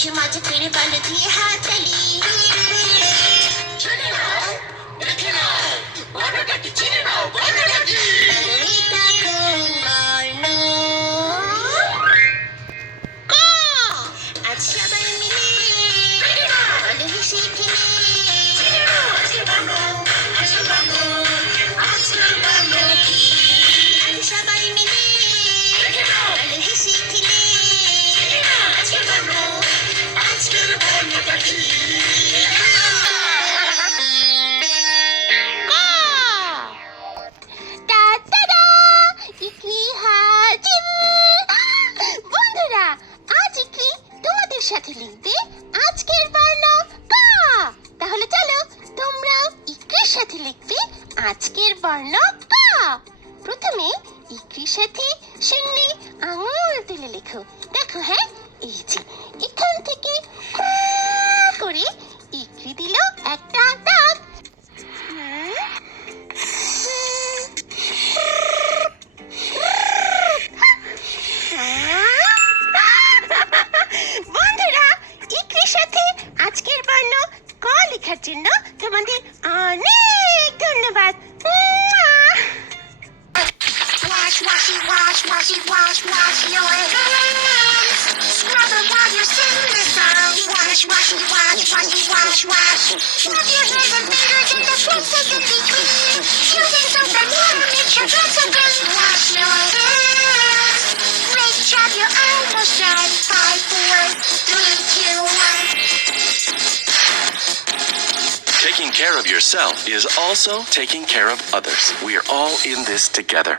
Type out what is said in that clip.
সমাজ করে বালো দিয়ে হাততালি। চিনে নাও, দেখে নাও, বর্ণটাকে চিনে নাও, বর্ণটাকে। এটা কোন বর্ণ? ক। আজ সবাই মিলে বলো হেসে খেলে। চিনে নাও আজকের বর্ণ, আজকের বর্ণ, আজকের বর্ণ কি? আজ সবাই মিলে বলো হেসে খেলে। চিনে নাও আজকের বর্ণ, আজকের বর্ণটা কি? ক। টাটাডা! ইকরি হাজির! বন্ধুরা, আজ ইকরি তোমাদের সাথে লিখবে আজকের বর্ণ ক। তাহলে চলো তোমরাও ইকরির সাথে লিখবে আজকের বর্ণ ক। প্রথমে ইকরির সাথে শূন্যে আঙুল তুলে লেখো। দেখো, হ্যাঁ, এই যে এখান থেকে করে ইকরি দিল একটা দাগ। বন্ধুরা, ইকরির সাথে আজকের বর্ণ ক লেখার জন্য তোমাদের অনেক ধন্যবাদ। Wash, washy, wash, washy, wash, wash your hands. Scrub them while you're singing the song. Wash, washy, wash, washy, wash, wash. Scrub your hands and fingers in the places in between. Using soap and water makes your dress so clean. Wash your hands. Great job, you're almost done. 5, 4, 3, 2, 1. Taking care of yourself is also taking care of others. We are all in this together.